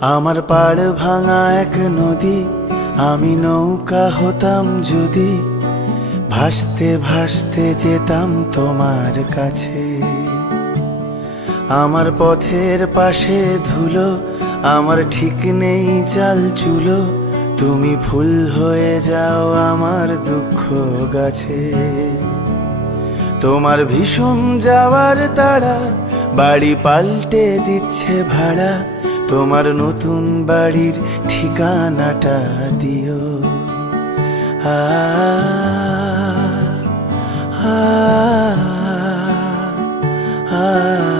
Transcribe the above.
আমার পাড় ভাঙা এক নদী, আমি নৌকা হতাম যদি, ভাসতে ভাসতে যেতাম তোমার কাছে। আমার পথের পাশে ধুলো, আমার ঠিক নেই চাল চুলো, তুমি ফুল হয়ে যাও আমার দুঃখ গাছে। তোমার ভীষণ যাওয়ার তাড়া, বাড়ি পাল্টে দিচ্ছে ভাড়া, তোমার নতুন বাড়ির ঠিকানাটা দিও। আ আ আ